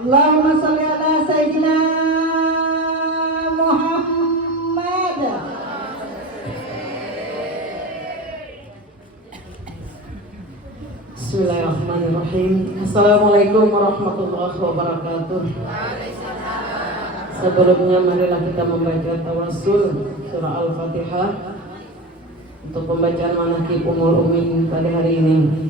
Allahumma sholli ala sayyidina Muhammad. Bismillahirrahmanirrahim. Assalamualaikum warahmatullahi wabarakatuh. Sebelumnya marilah kita membaca tawassul surah Al-Fatihah untuk pembacaan manaqib Ummul Umin pada hari ini.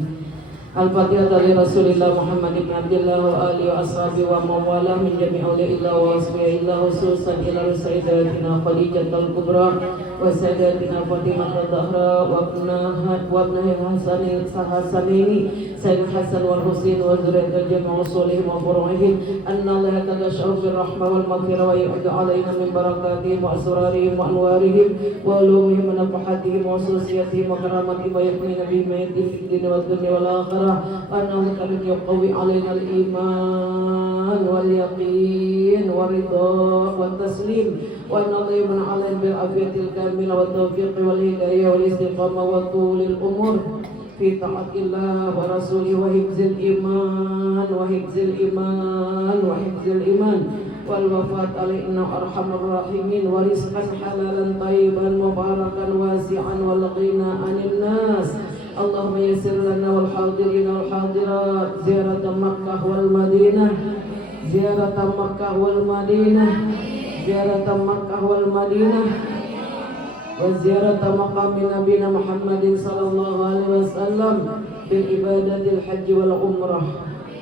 Al-Fatihah dari Rasulullah Muhammad ibn Abdullah wa alihi wa ashabihi wa mawala min jami' awliyaillah wa asbiyillah khususan ila sayyidatina Khadijah al-Kubra wa sayyidatina Fatimah al-Zahra wa ibnaha Hasanini Sayyid Hasan wal Husain wa zurriyyat jami' usulihim wa furu'ihim anna Allah taghashshaw bir rahmah wal maghfirah wa yu'addu alaina min barakatihim wa asrarihim wa anwarihim wa ulumihim wa nafahatihim wa khususiyatihim wa karamatihim wa yakmina bihim fid din wad dunya wal akhirah أنه كان يقوي علينا الإيمان واليقين والرضا والتسليم وأن الله يمن علينا بالعافية الكاملة والتوفيق والهداية والاستقامة وطول الأمور في طاعة الله ورسوله وحفظ الإيمان والوفاة علينا أرحم الراحمين ورزقا حلالا طيبا مباركا واسعا والغنى عن الناس اللهم يسر لنا والحاضرين والحاضرات زيارة مكة والمدينة وزيارة مقام نبينا محمد صلى الله عليه وسلم بالعبادة الحج والعمرة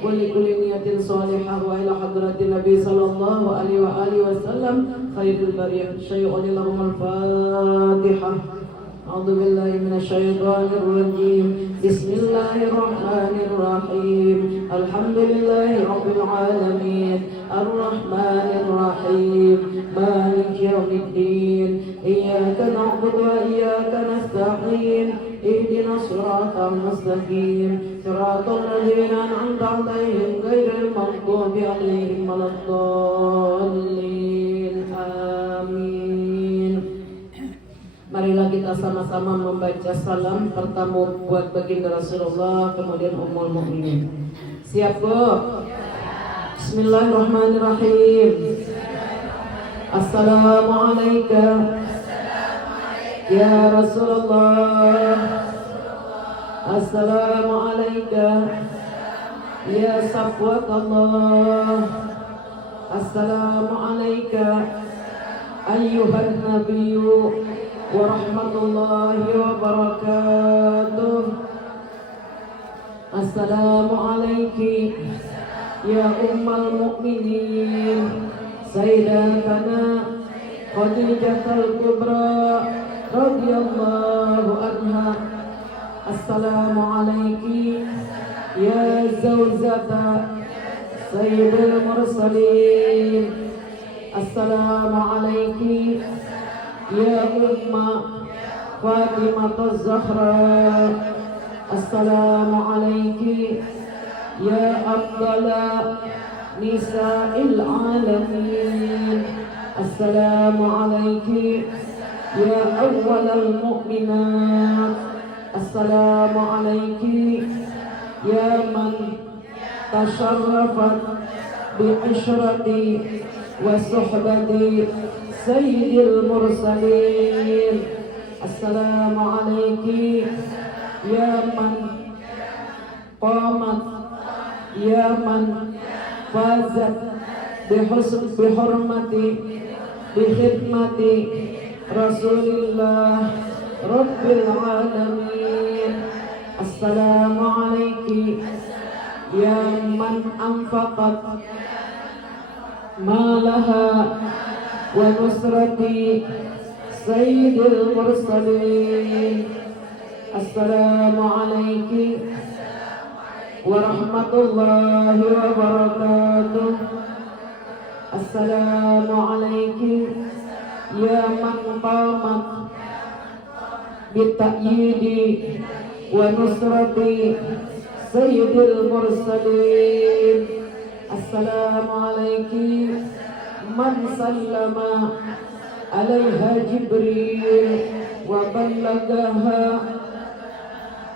ولكل نية صالحة وإلى حضرة النبي صلى الله عليه وآله وسلم خير البرية شيء لهم الفاتحة أعوذ بالله من الشيطان الرجيم بسم الله الرحمن الرحيم الحمد لله رب العالمين الرحمن الرحيم مالك يوم الدين إياك نعبد وإياك نستعين اهدنا الصراط المستقيم صراط الذين أنعمت عليهم غير المغضوب عليهم ولا الضالين آمين. Marilah kita sama-sama membaca salam pertama buat baginda Rasulullah, kemudian Ummul Mukminin. Siap, Bu? Bismillahirrahmanirrahim. Assalamualaikum ya Rasulullah. Assalamualaikum ya Safwat Allah. Assalamualaikum ayyuhan nabiyyu warahmatullahi wabarakatuh. Assalamualaikum ya ummul mukminin sayyidatana Khadijah al-Kubra radhiyallahu anha. Assalamualaikum ya zawjata sayyidil mursalin. Assalamualaikum ya Umma Fatimah az-Zahra. Assalamualaikum ya Abdallah Nisa'il Alamin. Assalamualaikum ya awwalal mu'minat. Assalamualaikum ya man tasharrafat bi'ishrati wa suhbati Sayyidil Mursalin. Assalamualaikum ya man qamat ya man fazat bihurmati bihidmati Rasulillah Rabbil Alamin. Assalamualaikum ya man anfaqat malaha wa nusrati Sayyidil Mursalin. Assalamualaikum warahmatullahi wabarakatuh. Assalamualaikum ya man qamat bita'yidi wa nusrati Sayyidil Mursalin. Assalamualaikum man sallama alaiha Jibril wa ballagaha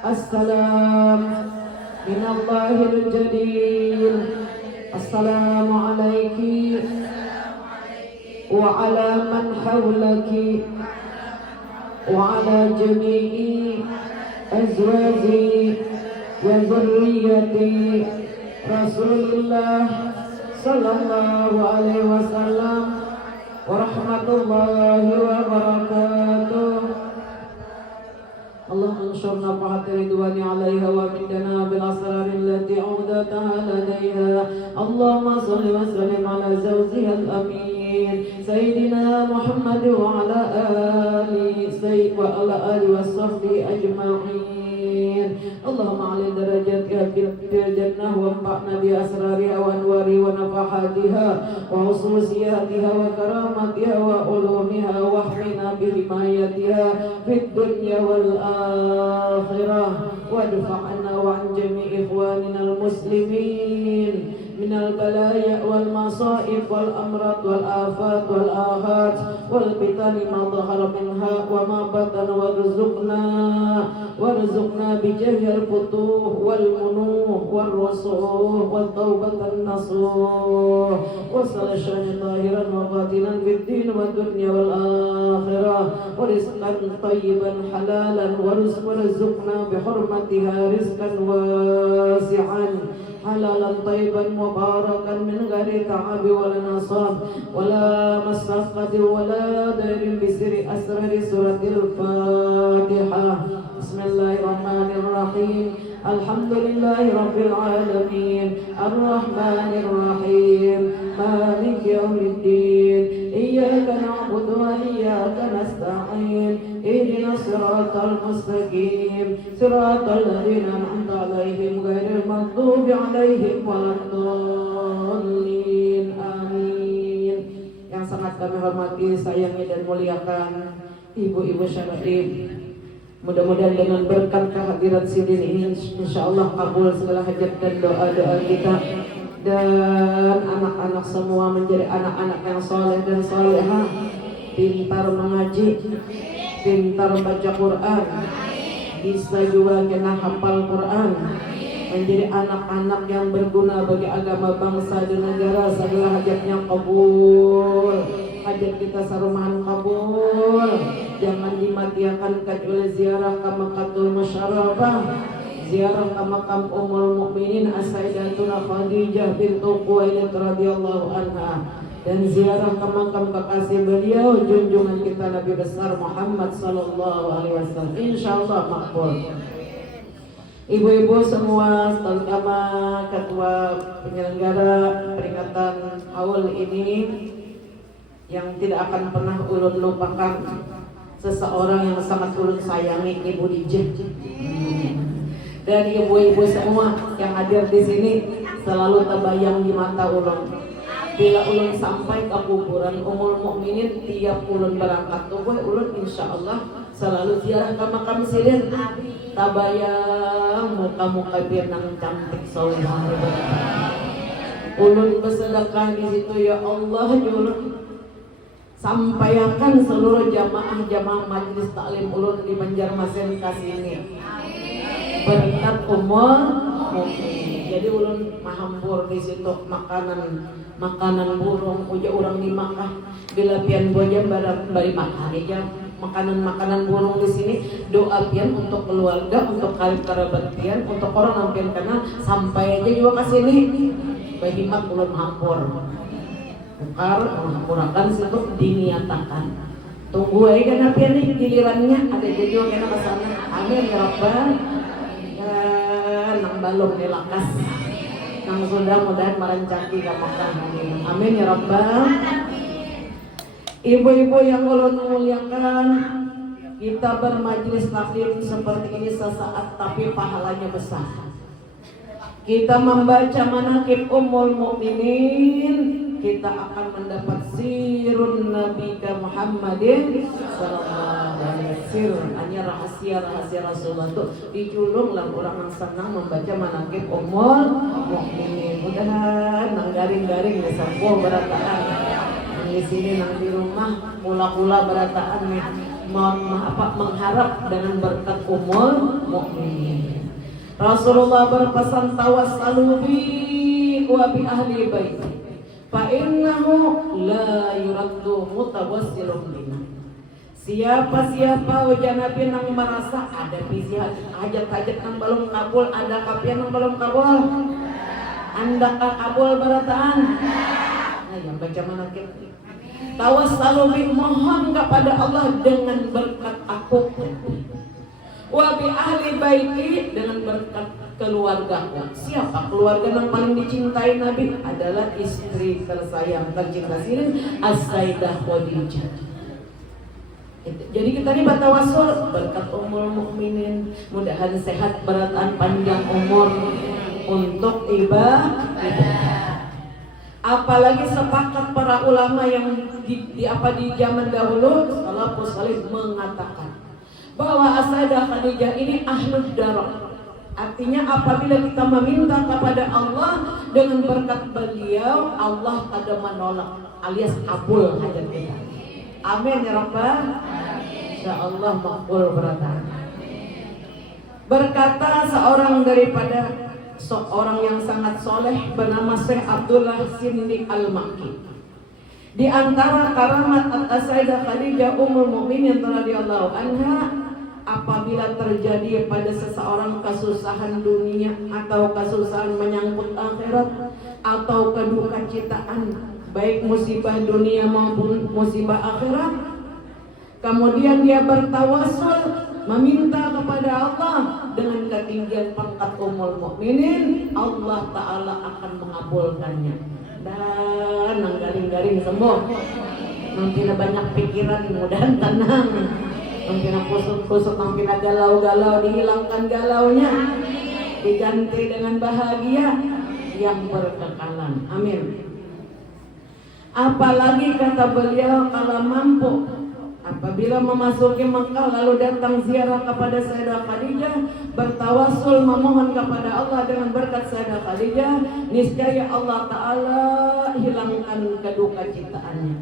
assalam minallahil jadil Assalamu alayki wa ala man hawlaki wa ala jami'i azwaji wa dhurriyyati Rasulullah sallallahu alaihi wasallam wa rahmatullahi wa barakatuh. اللهم انشرنا فرحة رضوان عليها ومدنا بالأسرار التي عودتها لديها. اللهم صل وسلم على زوجها الأمين سيدنا محمد وعلى آله وصحبه أجمعين. اللهم علي درجاتها في الجنة وانفعنا بأسرارها وأنوارها ونفحاتها وخصوصياتها وكراماتها وعلومها واحمنا بحمايتها في الدنيا والآخرة وادفع عنا وعن جميع إخواننا المسلمين من البلايا والمصائب والأمراض والآفات والآفات والفتن ما ظهر منها وما بطن وارزقنا بجاه الفتوح والمنوح والرسوح والتوبة النصوح والصلاة ظاهرا وباطنا في الدين والدنيا والآخرة ورزقا طيبا حلالا ورزقنا بحرمتها رزقا واسعا حلالا طيبا مباركا من غير تعب ولا نصاب ولا مسقط ولا دير بسر أسرار سورة الفاتحة. بسم الله الرحمن الرحيم. الحمد لله رب العالمين الرحمن الرحيم مالك يوم الدين إياك نعبد وإياك نستعين اهدنا الصراط المستقيم صراط الذين أنعمت عليهم غير المغضوب عليهم ولا الضالين آمين. Yang sangat kami hormati, sayangi dan muliakan ibu-ibu syarif, mudah-mudahan dengan berkat kehadiran sidin ini insyaallah kabul segala hajat dan doa-doa kita, dan anak-anak semua menjadi anak-anak yang soleh dan solehah, pintar mengaji, pintar baca Quran, bisa juga kena hafal Quran, menjadi anak-anak yang berguna bagi agama, bangsa dan negara. Segala hajatnya kabul, hajat kita sarumahan kabul. Jangan dimatiakan kecuali ziarah ke Makkahul Musyarrafah, ziarah ke makam Ummul Mukminin As-Sayyidatuna Khadijah bintu Khuwailid radhiyallahu anha, dan ziarah ke makam kekasih beliau junjungan kita Nabi besar Muhammad sallallahu alaihi wasallam. Insyaallah makbul. Ibu-ibu semua, terutama ketua penyelenggara peringatan haul ini, yang tidak akan pernah ulun lupakan seseorang yang sangat ulun sayangi, Ibu Dijah. Dan ibu-ibu semua yang hadir di sini selalu terbayang di mata ulun. Bila ulun sampai ke kuburan Ummul Mukminin, tiap ulun berangkat tuh ulun insyaallah selalu ziarah ke makam sidin. Tabayang muka-muka bienang cantik solehah. Ulun bersedekah di situ, ya Allah, ulun sampaikan seluruh jamaah majelis taklim ulun di Banjarmasin kasini berkat Ummul Mukminin. Jadi ulun mahampur di situ makanan burung uja orang di Makkah bila pian boja bari makan aja makanan burung di sini. Doa pian untuk keluarga, untuk karib kerabat pian, untuk orang nampian karena sampai aja juga ke sini. Bahimat ulun hampur. Bukar menghampurakan situ diniatakan. Tunggu aja kan pian nih gilirannya ada jadi kena ke sana. Amin ya rabbal. Nang balong nilakas. Nang sudah mudahan marancaki ka Makkah. Amin ya rabbal. Ibu-ibu yang ulun muliakan, kita bermajlis taklim seperti ini sesaat tapi pahalanya besar. Kita membaca manaqib Ummul Mukminin, kita akan mendapat sirun Nabi Muhammadin sallallahu alaihi wasallam. Hanya rahasia-rahasia Rasulullah itu diculung lah orang yang senang membaca manaqib Ummul Mukminin. Mudah-mudahan nang garing-garing bisa berataan. Di sini nang di rumah mula-mula berataan mengharap dengan berkat Ummul Mukminin. Rasulullah berpesan tawassalu bi wa bi ahli baiti fa innahu la yuraddu mutawassilun bina. Siapa-siapa wajah Nabi yang merasa ada visi hajat-hajat yang belum kabul, ada kapian yang belum kabul, anda kabul berataan. Nah, yang baca mana kita? Tawassalu mohon kepada Allah dengan berkat aku. Wa bi ahli baiti dengan berkat keluarga. Siapa keluarga yang paling dicintai Nabi? Adalah istri tersayang tercinta sini As-Sayyidah Khadijah. Jadi kita ini bertawassul berkat umur mukminin, mudahan sehat berataan panjang umur untuk ibadah. Apalagi sepakat para ulama yang di zaman dahulu salafus salih mengatakan bahwa As-Sayyidah Khadijah ini ahlud darah. Artinya apabila kita meminta kepada Allah dengan berkat beliau, Allah kada menolak alias kabul hajat kita. Amin ya Rabbal. Insyaallah makbul berataan. Berkata seorang daripada seorang yang sangat soleh bernama Syekh Abdullah Sindik Al-Makki. Di antara karamat As-Sayyidah Khadijah Ummul Mukminin radhiyallahu anha, apabila terjadi pada seseorang kesusahan dunia atau kesusahan menyangkut akhirat atau kedukacitaan, baik musibah dunia maupun musibah akhirat, kemudian dia bertawassul meminta kepada Allah dengan ketinggian pangkat Ummul Mukminin, Allah Ta'ala akan mengabulkannya dan garing-garing sembuh. Mungkin banyak pikiran, mudahan tenang. Mungkin kusut-kusut, mungkin galau-galau, dihilangkan galaunya, diganti dengan bahagia yang berkekalan. Amin. Apalagi kata beliau, kalau mampu apabila memasuki Mekah lalu datang ziarah kepada Sayyidah Khadijah, bertawassul memohon kepada Allah dengan berkat Sayyidah Khadijah, niscaya Allah Ta'ala hilangkan kedukacitaannya,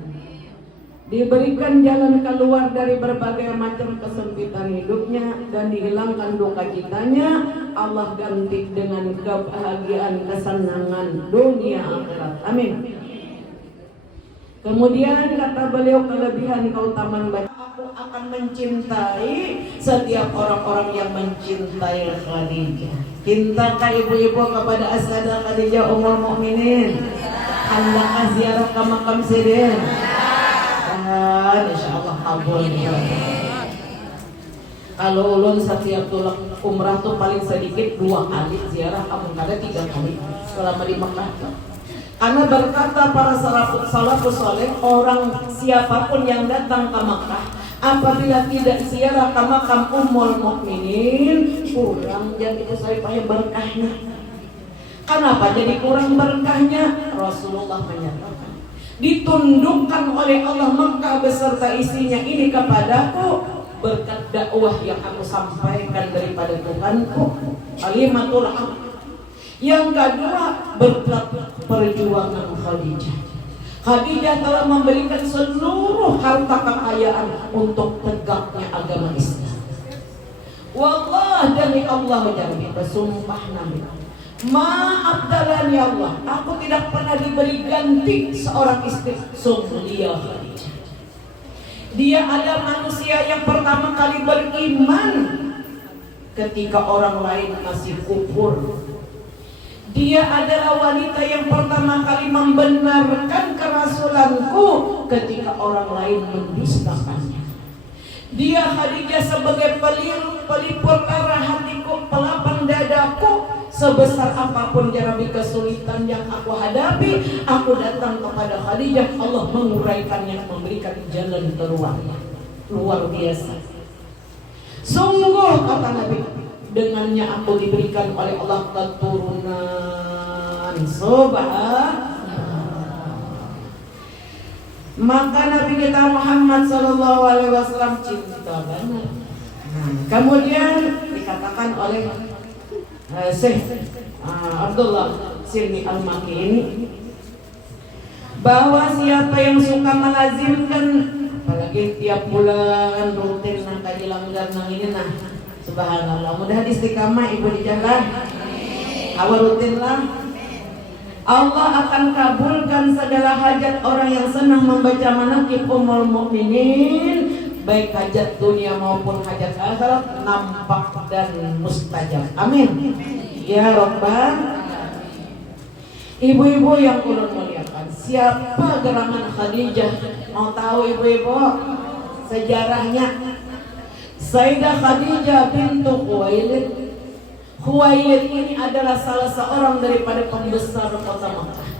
diberikan jalan keluar dari berbagai macam kesempitan hidupnya, dan dihilangkan dukacitanya. Allah ganti dengan kebahagiaan, kesenangan dunia akhirat. Amin. Kemudian kata beliau, kelebihan keutamaan baca, aku akan mencintai setiap orang-orang yang mencintai Khadijah. Cintakah ibu-ibu kepada As-Sayyidah Khadijah Ummul Mukminin? Andakah ziarah ke makam Sidin? Dan insyaallah kabul. Kalau ulun setiap tulang umrah tuh paling sedikit 2 kali ziarah, kamu kada 3 kali selama di Mekah. Karena berkata para salafus saleh, orang siapapun yang datang ke Makkah apabila tidak ziarah ke makam Ummul Mukminin, kurang jadi saya berkahnya. Kenapa jadi kurang berkahnya? Rasulullah menyatakan, ditundukkan oleh Allah Makkah beserta isinya ini kepadaku berkat dakwah yang aku sampaikan daripada Tuhanku, kalimatul haq. Yang kedua, berkat perjuangan Khadijah. Khadijah telah memberikan seluruh harta kekayaan untuk tegaknya agama Islam. Wallah, demi Allah jami bersumpah Nabi, maafdalani Allah, aku tidak pernah diberi ganti seorang istri dia Khadijah. Dia ada manusia yang pertama kali beriman ketika orang lain masih kufur. Dia adalah wanita yang pertama kali membenarkan kerasulanku ketika orang lain mendustakannya. Dia Khadijah sebagai pelipur darah hatiku, pelapang dadaku. Sebesar apapun jarabi kesulitan yang aku hadapi, aku datang kepada Khadijah. Allah menguraikannya, memberikan jalan keluarnya. Luar biasa. Sungguh kata Nabi, dengannya aku diberikan oleh Allah keturunan. Subhanallah. Maka Nabi kita Muhammad SAW cinta banget. Kemudian dikatakan oleh Syekh Abdullah Sindik Al-Makki ini bahwa siapa yang suka melazimkan, apalagi tiap bulan rutin nang kaji langgar nang ini, nah subhanallah, mudah istiqamah ibu di jalan, awal rutin lah. Allah akan kabulkan segala hajat orang yang senang membaca manaqib ummul mukminin, baik hajat dunia maupun hajat akhirat, nampak dan mustajab. Amin ya rabbal. Ibu-ibu yang ulun muliakan, siapa gerangan Khadijah? Mau tahu ibu-ibu sejarahnya? Sayyidah Khadijah bintu Khuwailid. Khuwailid ini adalah salah seorang daripada pembesar kota Makkah.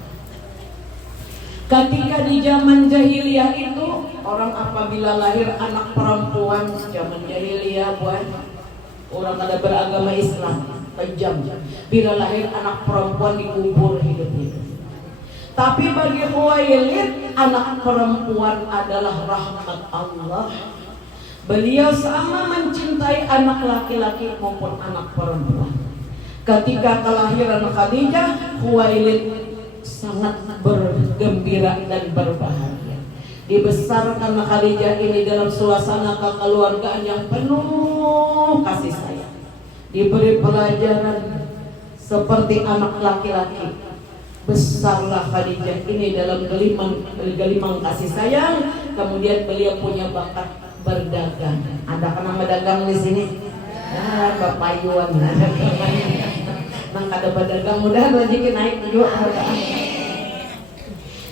Ketika di zaman jahiliyah itu, orang apabila lahir anak perempuan zaman jahiliyah, buat orang ada beragama Islam kejam, bila lahir anak perempuan dikubur hidup-hidup. Tapi bagi Khuwailid, anak perempuan adalah rahmat Allah. Beliau sama mencintai anak laki-laki maupun anak perempuan. Ketika kelahiran Khadijah, Khuwailid sangat bergembira dan berbahagia. Dibesarkan Khadijah ini dalam suasana kekeluargaan yang penuh kasih sayang. Diberi pelajaran seperti anak laki-laki. Besarlah Khadijah ini dalam gelimang kasih sayang. Kemudian beliau punya bakat berdagang. Ada kenapa dagang di sini? Ya, Bapak Yuan. Nang kada berdagang mudah rezeki naik juga.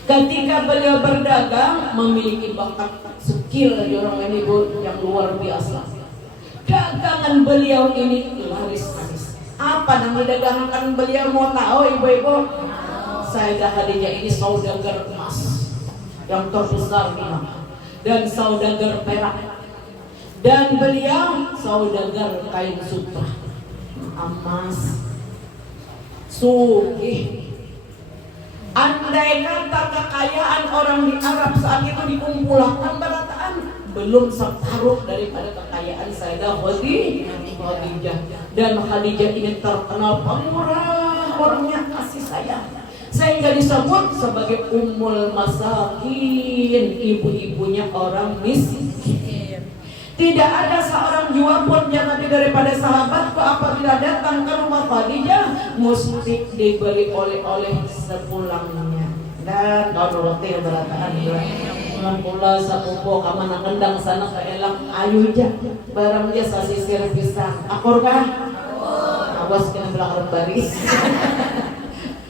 Ketika beliau berdagang, memiliki bakat skill orang ini Bu yang luar biasa. Dagangan beliau ini laris-laris. Apa nama dagangan beliau mau tahu ibu-ibu? Sayyidah Khadijah ini saudagar emas yang terbesar di Makkah dan saudagar perak, dan beliau saudagar kain sutra, emas, sugih. Andai kata kekayaan orang di Arab saat itu dikumpulkan berataan, belum separuh daripada kekayaan Sayyidah Khadijah. Dan Khadijah ini terkenal pemurah, orangnya kasih sayang, sehingga disebut sebagai ummul masakin, ibu-ibunya orang miskin. Tidak ada seorang jua pun yang lebih daripada sahabatku apabila datang ke rumah Khadijah mesti diberi oleh-oleh sepulangnya. Dan tahun roti berataan pulang pula sapupo kamana kendang sana ke elang ayu ja barang dia sasisir pisang akur kah? Awas kena belakang baris.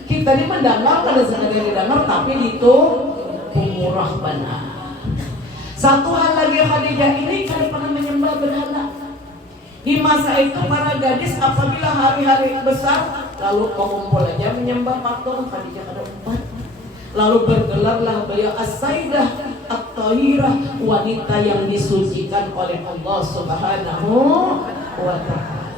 Kita ini mendengar kada sengaja didengar tapi itu pemurah benar. Satu hal lagi, Khadijah ini kada pernah menyembah berhala. Di masa itu para gadis apabila hari-hari besar lalu mengumpul aja menyembah patung. Khadijah kada empat. Lalu bergelarlah beliau As-Sayyidah At-Tahirah, wanita yang disucikan oleh Allah Subhanahu wa ta'ala.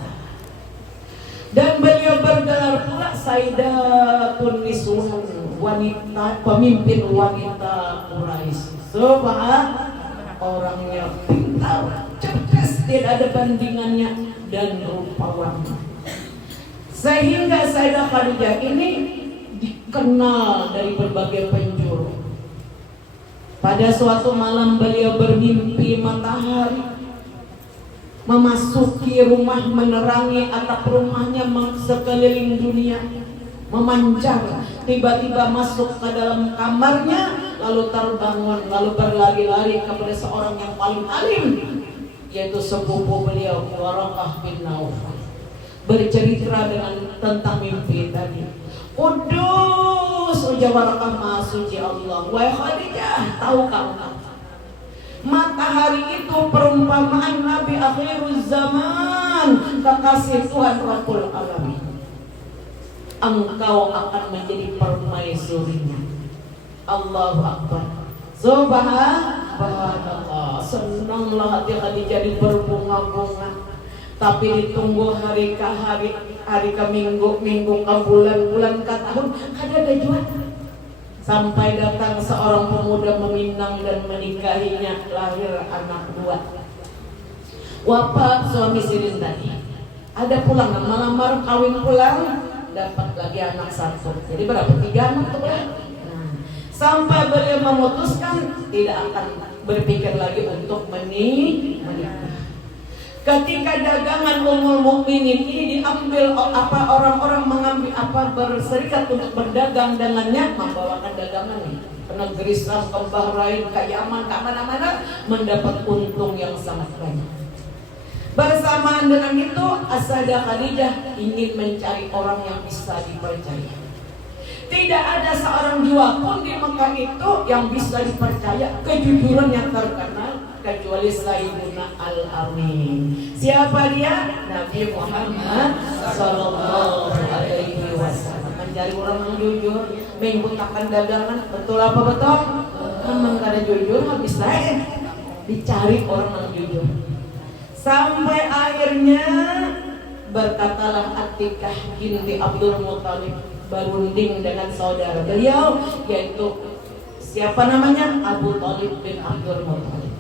Dan beliau bergelar pula Sayyidatun Niswan, wanita pemimpin wanita Quraisy. Orangnya pintar, cerdas, tidak ada bandingannya dan rupawan. Sehingga Sayyidah Khadijah ini dikenal dari berbagai penjuru. Pada suatu malam beliau bermimpi matahari memasuki rumah, menerangi atap rumahnya sekeliling dunia, memancar. Tiba-tiba masuk ke dalam kamarnya, lalu terbangun, lalu berlari-lari kepada seorang yang paling alim, yaitu sepupu beliau Waraqah bin Naufal. Bercerita tentang mimpi tadi. Kudus, ujar Waraqah, Maha Suci Allah. Wahai Khadijah, tahu kamu matahari itu perumpamaan Nabi akhirul zaman, kekasih Tuhan Rabbul Alamin. Engkau akan menjadi permaisurinya. Allahu Akbar. Subhanallah. Senanglah hati Khadijah berbunga-bunga. Tapi ditunggu hari ke hari, hari ke minggu, minggu ke bulan, bulan ke tahun, kada ada jual. Sampai datang seorang pemuda meminang dan menikahinya, lahir anak dua. Wafat suami sirin tadi. Ada pulang, melamar, kawin pulang, dapat lagi anak satu. Jadi berapa? 3 anak tuh ya. Sampai beliau memutuskan tidak akan berpikir lagi untuk menikah. Ketika dagangan Ummul Mukminin ini diambil, orang-orang mengambil berserikat untuk berdagang dengannya, membawakan dagangannya ke negeri Syam, ke Bahrain, ke Yaman, ke mana-mana, mendapat untung yang sangat banyak. Bersamaan dengan itu, As-Sayyidah Khadijah ingin mencari orang yang bisa dipercaya. Tidak ada seorang jua pun di Mekah itu yang bisa dipercaya kejujuran yang terkenal kecuali Sayyiduna Al-Amin. Siapa dia? Nabi Muhammad Sallallahu Alaihi Wasallam. Mencari orang yang jujur, menghutangkan dagangan, betul apa betul? Memang kada jujur, habis saya dicari orang yang jujur. Sampai akhirnya berkatalah Atikah binti Abdul Muthalib berunding dengan saudara beliau, yaitu siapa namanya? Abu Thalib bin Abdul Muthalib.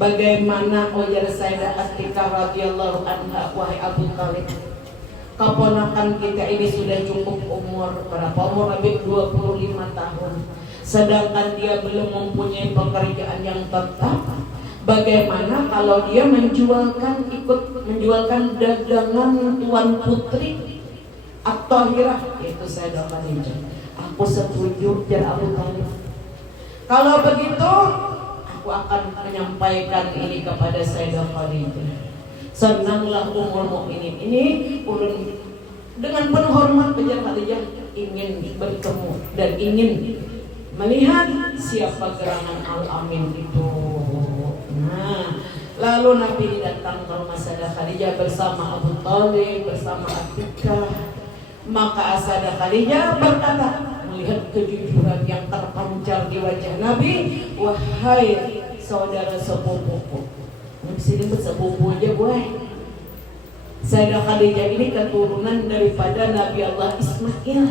Bagaimana ujar Sayyidah Atikah radhiyallahu anha, wahai Abu Thalib, keponakan kita ini sudah cukup umur, berapa umur? Lebih 25 tahun, sedangkan dia belum mempunyai pekerjaan yang tetap. Bagaimana kalau dia menjualkan dagangan tuan putri At-Tahirah, itu Sayyidah Khadijah. Aku setuju, jar Abu Thalib. Kalau begitu, aku akan menyampaikan ini kepada Sayyidah Khadijah. Senanglah Ummul Mukminin ini ulun dengan penuh hormat kejar Khadijah ingin bertemu dan ingin melihat siapa gerangan Al-Amin itu. Nah, lalu Nabi datang ke rumah Sayyidah Khadijah bersama Abu Thalib, bersama Atikah. Maka Sayyidah Khadijah berkata, melihat kejujuran yang terpancar di wajah Nabi, wahai saudara sepupuku. Ini bisa disebut sepupu aja boy. Sayyidah Khadijah ini keturunan daripada Nabi Allah Ismail.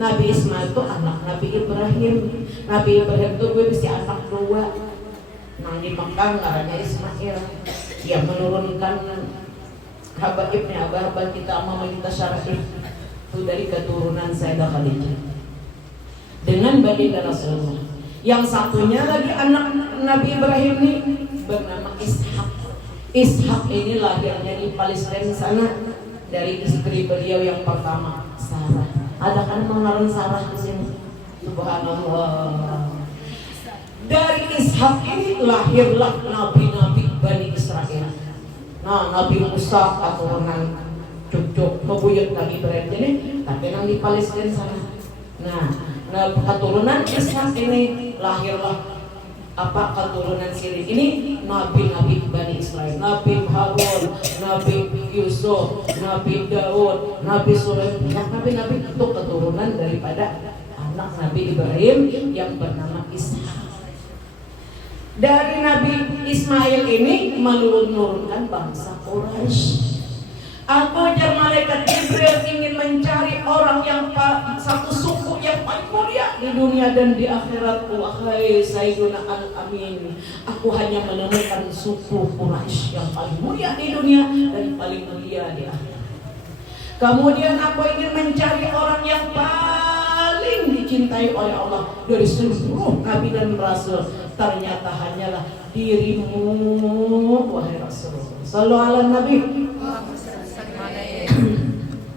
Nabi Ismail itu anak Nabi Ibrahim. Nabi Ibrahim itu bisa anak dua. Nah di Mekah ngarannya Ismail, yang menurunkan habaibnya, haba-haba kita sama kita syarif itu dari keturunan Sayyidah Khadijah dengan baginda Rasulullah. Yang satunya lagi anak Nabi Ibrahim ini bernama Ishak. Ishak ini lahirnya di Palestina sana dari istri beliau yang pertama, Sarah. Ada kan mengarang Sarah di sini? Subhanallah. Dari Ishak ini lahirlah nabi-nabi Bani Israel. Nah, Nabi Musa keturunan cucu pebuyut Nabi Ibrahim ini, tapi yang di Palestina sana. Nah, keturunan Ishak ini lahirlah keturunan Sirik ini nabi-nabi Bani Israel. Nabi Harun, Nabi Yusuf, Nabi Daud, Nabi Sulaiman. Nabi-nabi itu keturunan daripada anak Nabi Ibrahim yang bernama Ishak. Dari Nabi Ismail ini menurunkan bangsa Quraisy. Aku jar malaikat Jibril ingin mencari orang yang satu suku yang paling mulia di dunia dan di akhirat. Wahai Sayyiduna Al-Amin, aku hanya menemukan suku Quraisy yang paling mulia di dunia dan paling mulia di akhirat. Kemudian aku ingin mencari orang yang paling dicintai oleh Allah dari seluruh nabi dan rasul. Ternyata hanyalah dirimu, wahai Rasulullah. Sallallahu ala Nabi.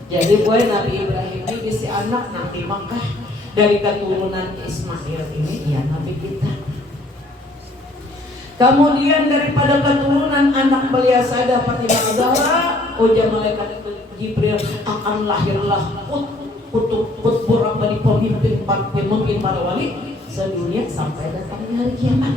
Jadi boy, Nabi Ibrahim ini bisi anak Nabi Makkah dari keturunan Ismail ini, ya Nabi kita. Kemudian daripada keturunan anak belia Sayyidah Fatimah Az-Zahra, ujar malaikat Jibril, akan lahirlah putbur abadi pemimpin para wali sedunia sampai datangnya hari kiamat.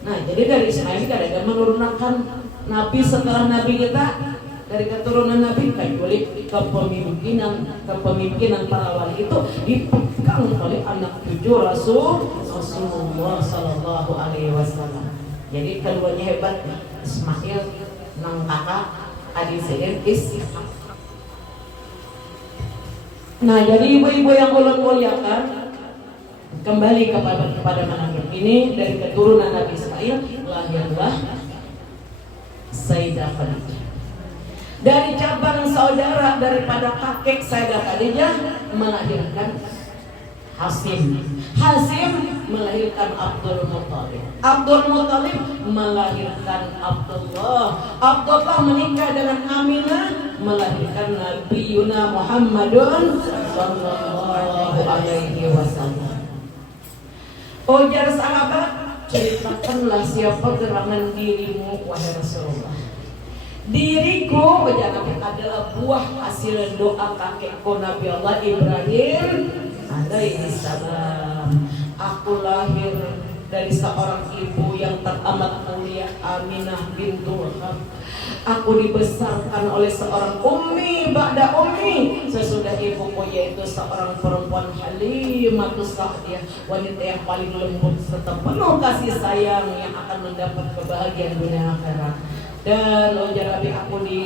Nah, jadi dari Ismail ini ada menurunkan Nabi setelah Nabi kita dari keturunan Nabi, kecuali kepemimpinan para wali itu dipegang oleh anak cucu Rasulullah Sallallahu Alaihi Wasallam. Jadi keduanya hebat, Ismail nang kakak adik saya Ishak. Nah, jadi ibu-ibu yang ulun muliakan, kembali kepada manakib ini dari keturunan Nabi Ismail lahirlah Sayyidah Khadijah. Dari cabang saudara daripada kakek Sayyidah Khadijah melahirkan Hasim. Hasim melahirkan Abdul Muthalib. Abdul Muthalib melahirkan Abdullah. Abdullah menikah dengan Aminah, melahirkan Nabi Yuna Muhammadun sallallahu alaihi wasallam. Ujar sahabat, ceritakanlah siapa gerangan dirimu wahai Rasulullah. Diriku adalah buah hasil doa kakekku Nabi Allah Ibrahim alaihi salam. Aku lahir dari seorang ibu yang teramat mulia, Aminah bintul Wahab. Aku dibesarkan oleh seorang ummi ba'da ummi, sesudah ibuku, yaitu seorang perempuan Halimatus Sa'diyah, wanita yang paling lembut serta penuh kasih sayang yang akan mendapat kebahagiaan dunia akhirat. Dan ujar Nabi, aku di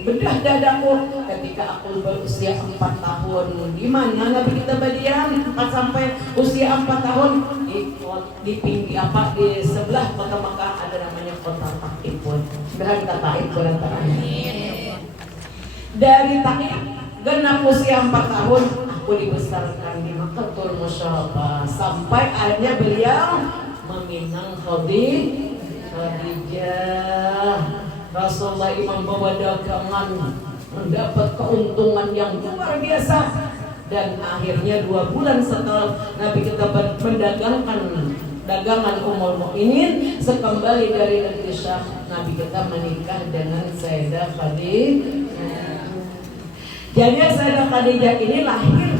bedah dadaku ketika aku berusia 4 tahun. Di mana Nabi kita berdiam 4 sampai usia 4 tahun di pinggir di sebelah kota Makkah ada namanya kota Taif. Benar kata Taif dari Taif genap usia 4 tahun aku dibesarkan di Makkatul Musyarrafah sampai akhirnya beliau meminang Khadijah. Rasulullah membawa dagangan, mendapat keuntungan yang luar biasa. Dan akhirnya 2 bulan setelah Nabi kita mendagangkan dagangan Ummul Mukminin, sekembali dari negeri Syam, Nabi kita menikah dengan Sayyidah Khadijah. Jadi Sayyidah Khadijah ini lahir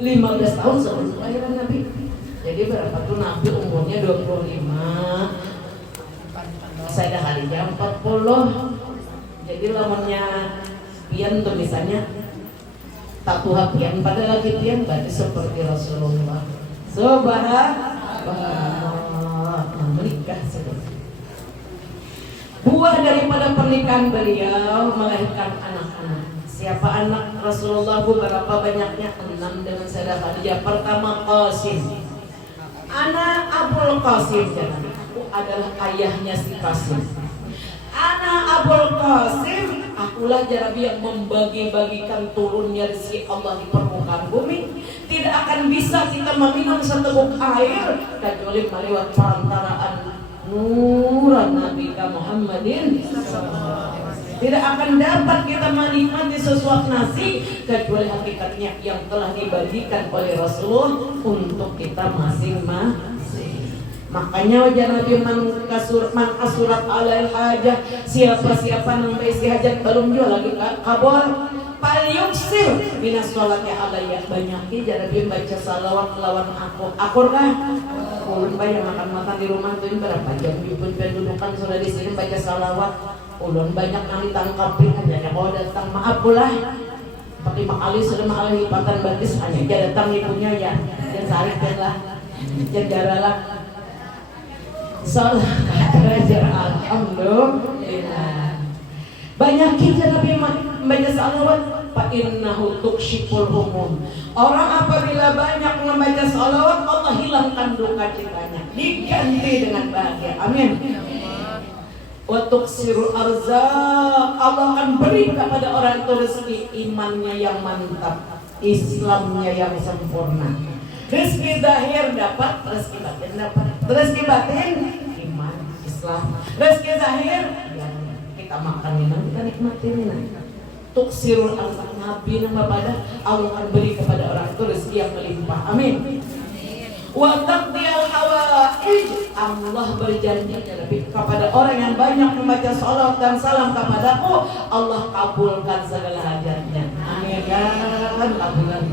15 tahun sebelum kelahiran Nabi. Jadi berapa tuh Nabi umurnya 25, Sayyidah Khadijah 40. Jadi lawannya pian tuh misalnya tatuha pian pada lagi pian berarti seperti Rasulullah. Subhanallah, menikah seperti. Buah daripada pernikahan beliau melahirkan anak-anak. Siapa anak Rasulullah? Berapa banyaknya? 6 dengan Sayyidah Khadijah. Pertama Qasim, anak Abul Qasim, adalah ayahnya si Qasim. Anak Abul Qasim, akulah Jarabi yang membagi-bagikan turunnya rezeki Allah di permukaan bumi. Tidak akan bisa kita meminum seteguk air kecuali melewat perantaraan nuran Nabi Muhammadin. Tidak akan dapat kita menikmati sesuatu nasi kecuali hakikatnya yang telah dibagikan oleh Rasul untuk kita masing-masing. Makanya wajah Nabi man asurat alal hajah, siapa-siapa nang isi hajat belum juga lagi kabul pal yuksir minas sholatnya alayya, banyakin Nabi baca salawat lawan akur kah? Ulun banyak makan-makan di rumah tuh berapa jam pun pendudukan sudah di sini baca salawat. Ulun banyak nang ditangkapin hanya kalau datang maaf pula. 5 kali sudah mengalami lipatan batis hanya dia datang ibunya ya dan sariklah jendaralah salat raja. Alhamdulillah banyakin Nabi membaca salawat. Fa innahu tukshiful humum. Orang apabila banyak membaca salawat, Allah hilangkan duka citanya, diganti dengan bahagia. Amin. Wa tuksirul arzaq, Allah akan beri kepada orang itu rezeki imannya yang mantap, Islamnya yang sempurna. Rezeki zahir dapat, rezeki batin dapat. Rezeki batin iman, Islam. Rezeki zahir yang kita makan minum, kita nikmati minum. Tuksirul arzaq, Nabi nama pada Allah akan beri kepada orang itu rezeki yang melimpah. Amin. Wa taqdiyal hawaij, Allah berjanji kepada orang yang banyak membaca salawat dan salam kepadaku, Allah kabulkan segala hajatnya. Amin ya kabulkan.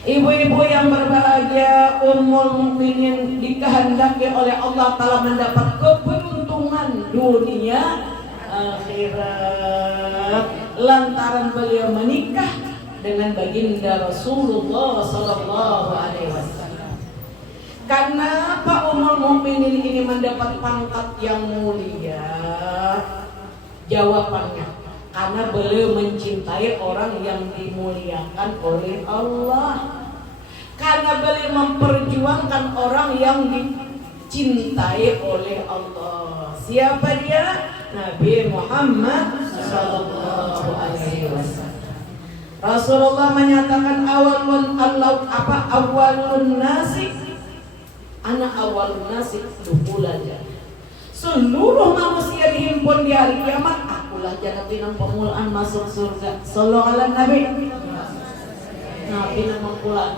Ibu-ibu yang berbahagia, Ummul Mukminin dikehendaki oleh Allah Ta'ala mendapat keberuntungan dunia akhirat lantaran beliau menikah dengan baginda Rasulullah sallallahu alaihi wasallam. Karena Pak Ummul Mukminin ini mendapat pangkat yang mulia. Jawabannya karena beliau mencintai orang yang dimuliakan oleh Allah. Karena beliau memperjuangkan orang yang dicintai oleh Allah. Siapa dia? Nabi Muhammad sallallahu alaihi wasallam. Rasulullah menyatakan awalun nasi, anak awalun nasi dukhulal jannah. Seluruh manusia dihimpun di hari kiamat, akulah jannah pemulaan masuk surga. Sallallahu ala Nabi. Nabi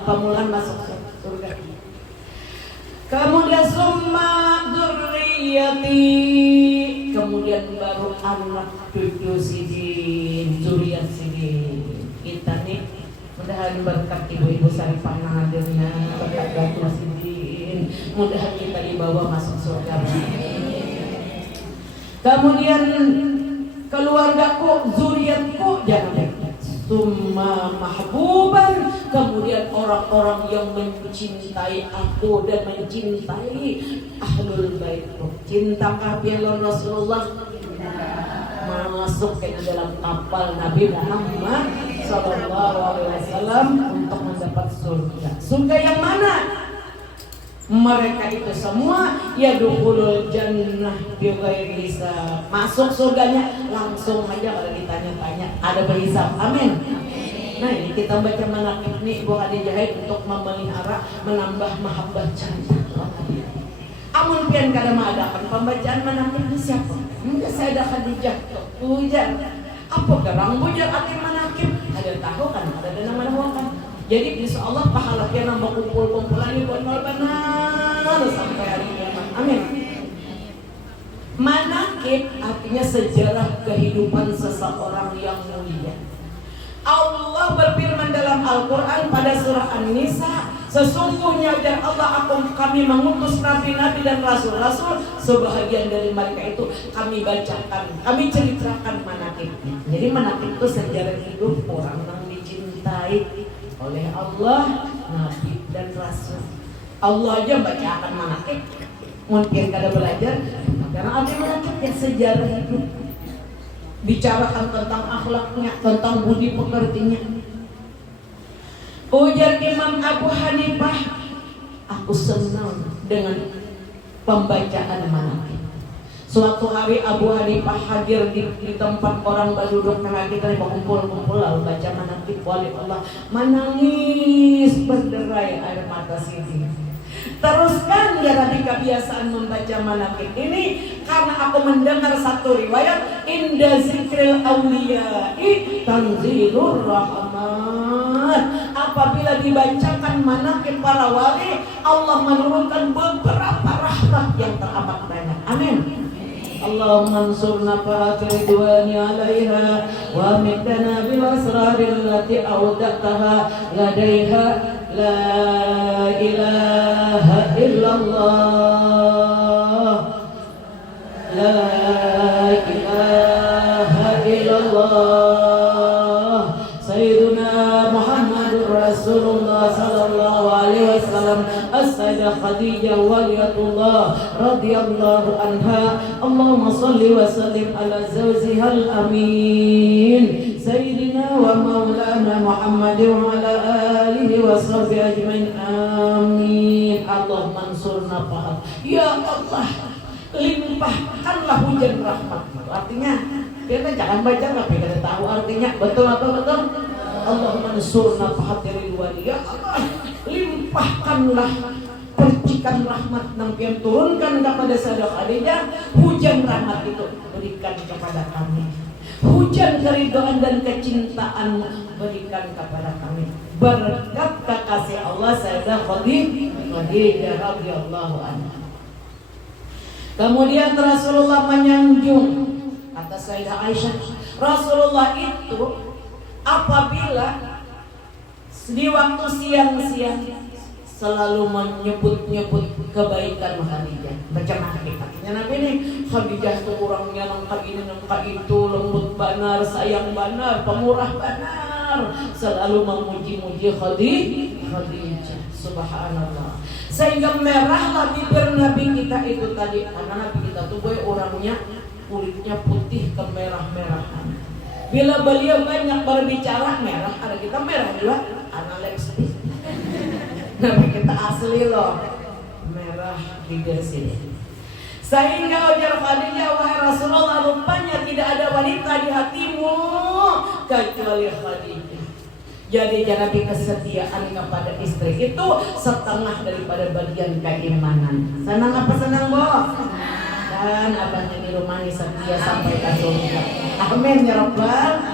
pemulaan masuk surga. Kemudian summa dzurriyyati, kemudian baru anak cucu sidin, zuriat sidin. Kita nih mudahan berkat ibu-ibu Sarifah hadirnya, berkat batu sidin, mudahan kita dibawa masuk surga. Kemudian keluargaku, zuriatku jangan summa mahbuban, kemudian orang-orang yang mencintai aku dan mencintai ahlul baitku. Cinta kalian Rasulullah masuk ke dalam kapal Nabi Muhammad sallallahu alaihi wasallam untuk mendapat surga. Surga yang mana? Mereka itu semua yadkhulul jannah bighairi hisab. Masuk surganya langsung aja, kalau ditanya-tanya ada berhisab. Amin. Nah, ini kita baca manaqib nih Ibu Khadijah untuk memelihara, menambah mahabbah cinta. Amun pian kada mengadakan pembacaan manaqib ini siapa? Enggak, saya ada Khadijah hujan. Apa garang bujang ati manaqib? Ada tahu kan, ada dana mana kan. Jadi insyaallah pahala pian nambah kumpul-kumpulan ini buat benar sampai hari kiamat. Amin. Manaqib artinya sejarah kehidupan seseorang yang mulia. Allah berfirman dalam Al-Quran pada surah An-Nisa, sesungguhnya dan Allah kami mengutus nabi-nabi dan rasul-rasul, sebahagian dari mereka itu kami bacakan, kami ceritakan manaqib. Jadi manaqib itu sejarah hidup orang yang dicintai oleh Allah, nabi dan rasul. Allah aja bacakan manaqib, mungkin kada belajar karena ada manaqib yang sejarah hidup, bicarakan tentang akhlaknya, tentang budi pekertinya. Ujar Imam Abu Hanifah, aku senang dengan pembacaan manaqib. Suatu hari Abu Hanifah hadir di tempat orang berduduk, karena kita berkumpul-kumpul lalu baca manaqib wali Allah, menangis berderai air mata sini. Teruskan ya Nabi kebiasaan membaca manaqib ini karena aku mendengar satu riwayat, inda zikril awliya'i tanzilur rahman. Apabila dibacakan manaqib para wali, Allah menurunkan beberapa rahmat yang teramat banyak. Amin. Allahumma ansurna fa'at ridwani alaiha wa middana bil asraril lati awdataha ladaiha la ilaha illallah la ilaha illallah sayyiduna Muhammadur Rasulullah sallallahu alaihi wasallam as-sayyidah Khadijah waliyatullah radhiyallahu anha. Allahumma salli wa sallim ala zawjihal amin sayyidina wa maulana Muhammad wa ala alihi wa sahbihi ajmain amin. Allahumma ansurna fa'at, ya Allah limpahkanlah hujan rahmat. Artinya kita jangan baca tapi kita tahu artinya. Betul apa betul? Allahumma ansurna fa'at ridwani, ya Allah limpahkanlah percikan rahmat yang turunkan kepada Sayyidah Khadijah. Hujan rahmat itu berikan kepada kami, hujan keridhaan dan kecintaan berikan kepada kami berkat kekasih Allah Sayyidah Khadijah radhiyallahu anha. Kemudian Rasulullah menyanjung, kata Sayyidah Aisyah, Rasulullah itu apabila di waktu siang-siang selalu menyebut-nyebut kebaikan Khadijah. Baca manaqib. Artinya Nabi ini Khadijah itu orangnya nangka ini nangka itu, lembut banar, sayang banar, pemurah banar, selalu memuji-muji Khadijah. Subhanallah. Sehingga merahlah bibir Nabi kita itu tadi, karena Nabi kita tuh orangnya kulitnya putih kemerah-merahan. Bila beliau banyak berbicara merah, ada kita merah juga, anak lipstick. Nabi kita asli loh, merah bibir sini. Sehingga ujar Khadijah, wahai Rasulullah, rupanya tidak ada wanita di hatimu kecuali Khadijah. Jadi Nabi kesetiaan kepada istri itu setengah daripada bagian keimanan. Senang apa senang, Bo? Dan abahnya di rumah setia sampai ke surga. Amin ya Rabbal.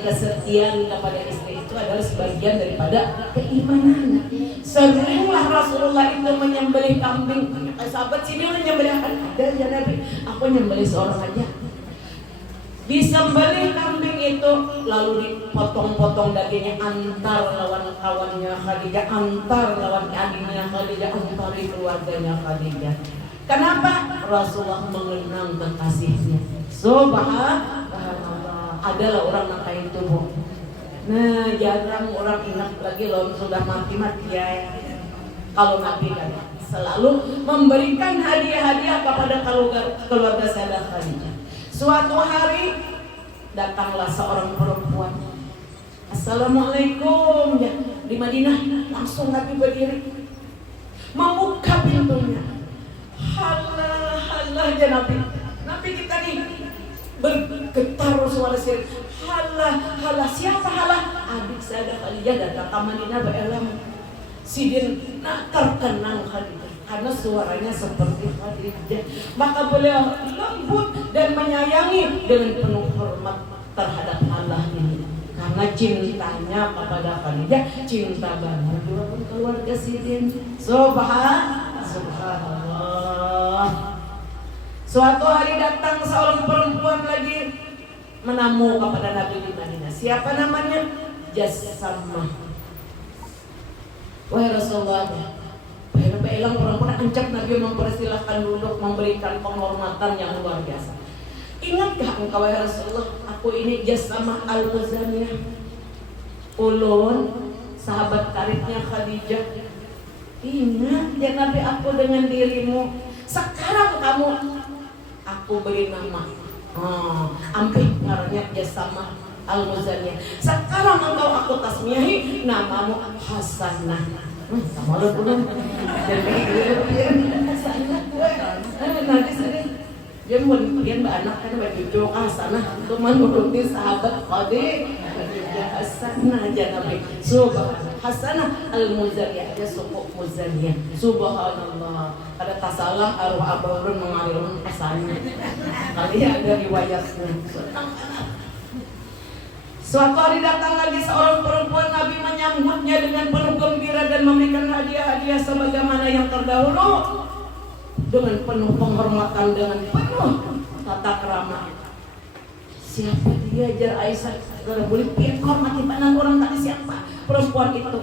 Kesetiaan kepada istri itu adalah sebagian daripada keimanan. Seringlah Rasulullah itu menyembelih kambing. Sahabat sini menyembelih ada ya Nabi. Aku nyembelih seorang aja. Disembelih kambing itu lalu dipotong-potong dagingnya antar lawan kawannya Khadijah, antar lawan adiknya Khadijah, antar keluarganya Khadijah. Kenapa? Rasulullah mengenang kekasihnya. Subhanallah. Adalah orang yang kayak itu, Bu. Nah, jarang orang ingat lagi loh sudah mati-mati ya. Kalau Nabi kan selalu memberikan hadiah-hadiah kepada keluarga Sayyidah Khadijah. Suatu hari datanglah seorang perempuan. Assalamualaikum ya. Di Madinah langsung Nabi berdiri membuka pintunya. Halah ya Nabi. Nabi kita nih bergetar suara sirih. Halah siapa halah? Adik saya Khadijah datang ke Madinah berelam. Sidin terkenang Khadijah karena suaranya seperti Khadijah, maka beliau lembut dan menyayangi dengan penuh hormat terhadap Allah ini. Karena cintanya kepada Khadijah, cinta banget juga pun keluarga Sidin. Subhanallah. Suatu hari datang seorang perempuan lagi menamu kepada Nabi di Madinah. Siapa namanya? Jassamah. Wahai Rasulullah, Elang perempuan ancap Nabi mempersilahkan duduk, memberikan penghormatan yang luar biasa. Ingatkah engkau ya Rasulullah, aku ini Jassamah al-Muzaniyah, ulun sahabat karibnya Khadijah. Ingat ya Nabi aku dengan dirimu. Sekarang kamu aku beri nama ampih ngarannya Jassamah al-Muzaniyah. Sekarang engkau aku tasmiyahi namamu Hasanah. Sama lo belum jadi nanti sini dia mau dia anak kan baju cucu Hasanah itu menuruti sahabat Khadijah Hasanah aja Nabi Hasanah al-Muzaniyah aja suku Muzaniyah. Subhanallah. Ada tasalah arwah abaurun mengalirun Hasanah kali ada riwayatnya. Suatu hari datang lagi seorang perempuan, Nabi menyambutnya dengan penuh gembira dan memberikan hadiah-hadiah sebagaimana yang terdahulu dengan penuh penghormatan, dengan penuh tata krama. Siapa dia? Jar Aisyah. Kalau boleh pihak hormati panan orang tadi siapa? Perempuan itu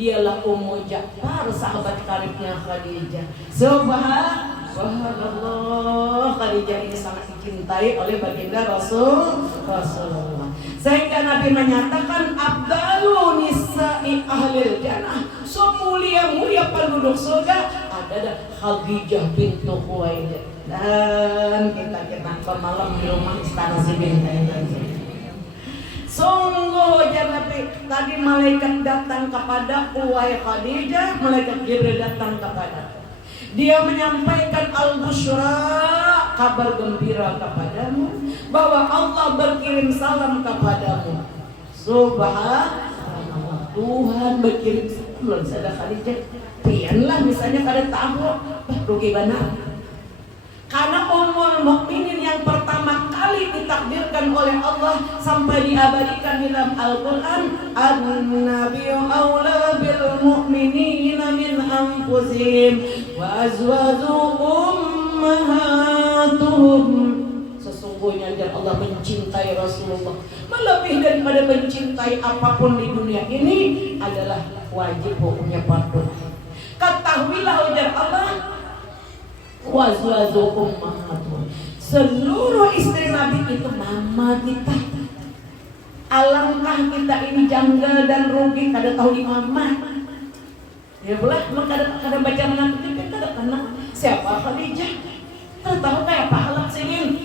dialah Ummu Ja'far, sahabat karibnya Khadijah. Subhanallah, Khadijah ini sangat dicintai oleh baginda Rasulullah. Sehingga Nabi menyatakan abdalu nisa'i ahlil jannah, semulia-mulia penduduk surga adalah Khadijah bintu Khuwailid. Dan kita malam di rumah istana si binti. Sungguh ya Nabi, tadi malaikat datang kepada wahai Khadijah, malaikat Jibril datang kepada. Dia menyampaikan al-busyra, kabar gembira kepadamu bahwa Allah berkirim salam kepadamu. Subhanallah, Tuhan berkirim salam kepada Khadijah. Pianlah misalnya pada tahu rugi benar. Karena Ummul Mukminin yang pertama kali ditakdirkan oleh Allah sampai diabadikan di dalam Al-Quran, An-Nabiyyu awla bil mu'minina min anfusihim wa azwaju ummahatuhum. Sesungguhnya Allah mencintai Rasulullah melebihi daripada mencintai apapun di dunia ini adalah wajib hukumnya patuh. Ketahuilah ujar Allah, wazwazu ummahatuhum, seluruh istri Nabi itu mama kita. Alangkah kita ini janggal dan rugi kada tahu di mama. Ya boleh, kada baca menantu kita kada kenal siapa Khadijah. Kada tahu kayak apa halak singin.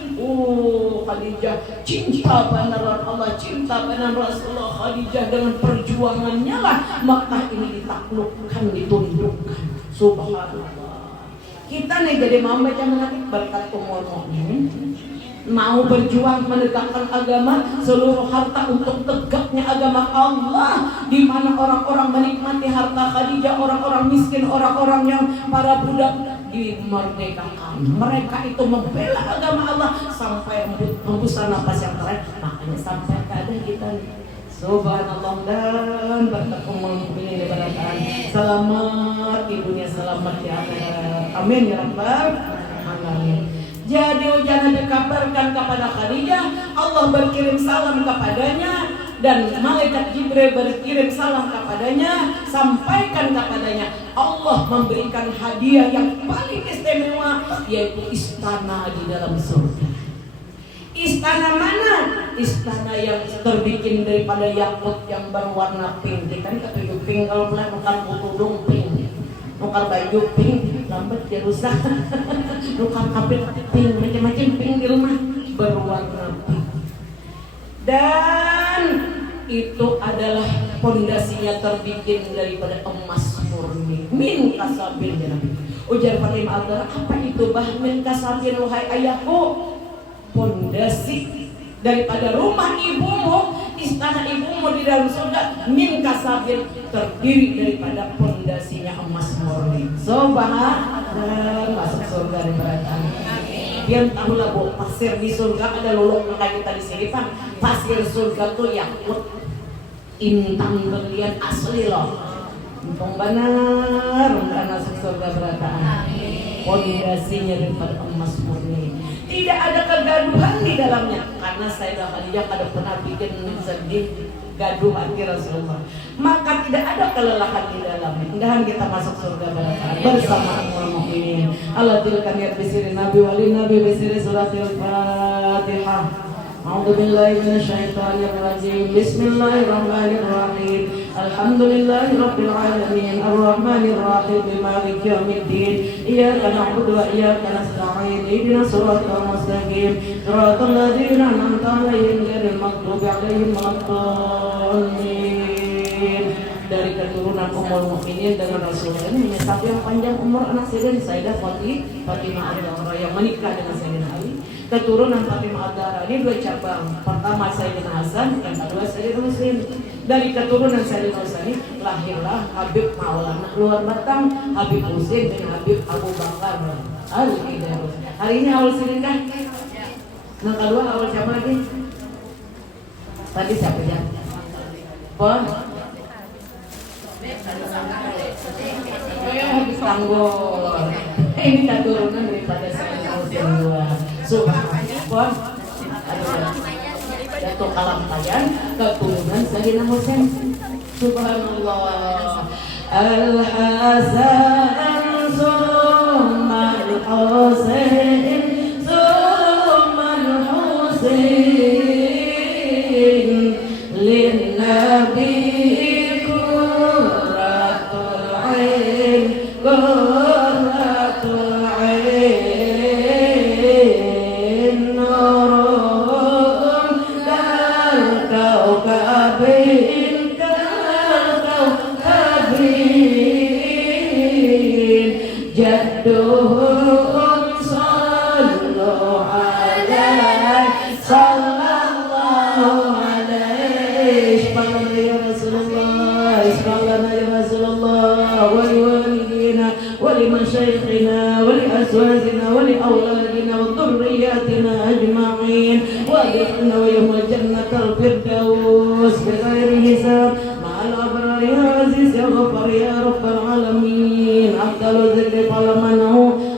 Khadijah cinta benar Allah, cinta benar Rasulullah. Khadijah dengan perjuangannya lah Makkah ini ditaklukkan, ditundukkan. Subhanallah. Kita nih jadi mau baca menanti berkat Ummul Mukminin. mau berjuang menegakkan agama, seluruh harta untuk tegaknya agama Allah, di mana orang-orang menikmati harta Khadijah, orang-orang miskin, orang-orang yang para budak dimerdekakan. Mereka itu membela agama Allah sampai hembusan napas yang terakhir. Makanya sampai keadaan kita subhanallah dan berkat umum mukminin diberkati. Selamat di dunia, selamat di akhirat. Amin ya rabbal alamin. Jadi ujana dikabarkan kepada Khadijah, Allah berkirim salam kepadanya dan malaikat Jibril berkirim salam kepadanya, sampaikan kepadanya Allah memberikan hadiah yang paling istimewa, yaitu istana di dalam surga. Istana mana? Istana yang terbikin daripada yakut yang berwarna pink. Kan ketujuh pink, kalau mulai makan putudung pink, nukar baju pink, lambat dia rusak. Nukar kapit pink, macam-macam pink di rumah berwarna pink. Dan itu adalah pondasinya terbikin daripada emas murni. Min kasabin ya Nabi. Ujar Fatimah Al-Zahra, apa itu bah min kasabin wahai ayahku? Pondasi daripada rumah ibumu, istana ibumu di dalam surga, min kasabin, terdiri daripada pondasinya emas murni. Subhanallah, masuk surga diberkati. Biar tahulah bu, pasir di surga ada luluk kayak kita di sini Pak. Pasir surga tuh yakut, intan berlian asli loh. Untung benar, masuk surga diberkati. Pondasinya daripada emas murni. Tidak ada kegaduhan di dalamnya, karena Sayyidah Khadijah ada pernah bikin sedih gaduh hati Rasulullah. Maka tidak ada kelelahan di dalamnya. Mudah-mudahan kita masuk surga bersama orang mukminin. Allah tilkan ya bisiri Nabi wali Nabi bisiri suratil Fatihah. A'udzu billahi minasyaitonir rajim. Bismillahirrahmanirrahim. Alhamdulillahirabbil alamin arrahmanir rahim maliki yaumiddin. Iyyaka na'budu wa iyyaka nasta'in. Ihdinas siratal mustaqim. Siratal ladzina an'amta 'alaihim ghairil maghdubi 'alaihim waladdallin. Dari keturunan Ummul Mukminin dengan Rasulullah ini sapi yang panjang umur anak Sayyidah Fatimah Al-Zahra yang menikah dengan Sayyidina Ali. Keturunan Fatimah Al-Zahra ini dua cabang. Pertama Sayyidina Hasan, yang kedua Sayyidina Husain. Dari keturunan Sayyidina Husain ini lahirlah Habib Maulana luar Batang, Habib Husain dan Habib Abu Bakar Al-Idarus. Hari ini awal sedekah. Yang kedua awal siapa lagi? Tadi siapa ya? Pon? Habis tanggul. Ini keturunan daripada Sayyidina Husain dua. Subhanallah, Datuk Kalampayan, keturunan Sayyidina Husain. Subhanallah. Al-Hasan summa al-Husain summa al-Husain lin-Nabi qurratul 'ain qurratul 'ain. ولمشايخنا ولأزواجنا ولأولادنا وذرياتنا أجمعين وادخلنا ويوم الجنة الفردوس بغير حساب مع الأبرار يا عزيز يا غفار يا رب العالمين. أفضل الذكر قلمنه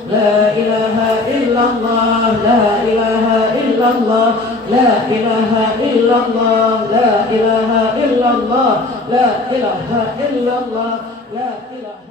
لا إله إلا الله لا إله إلا الله لا إله إلا الله لا إله إلا الله لا إله إلا الله لا إله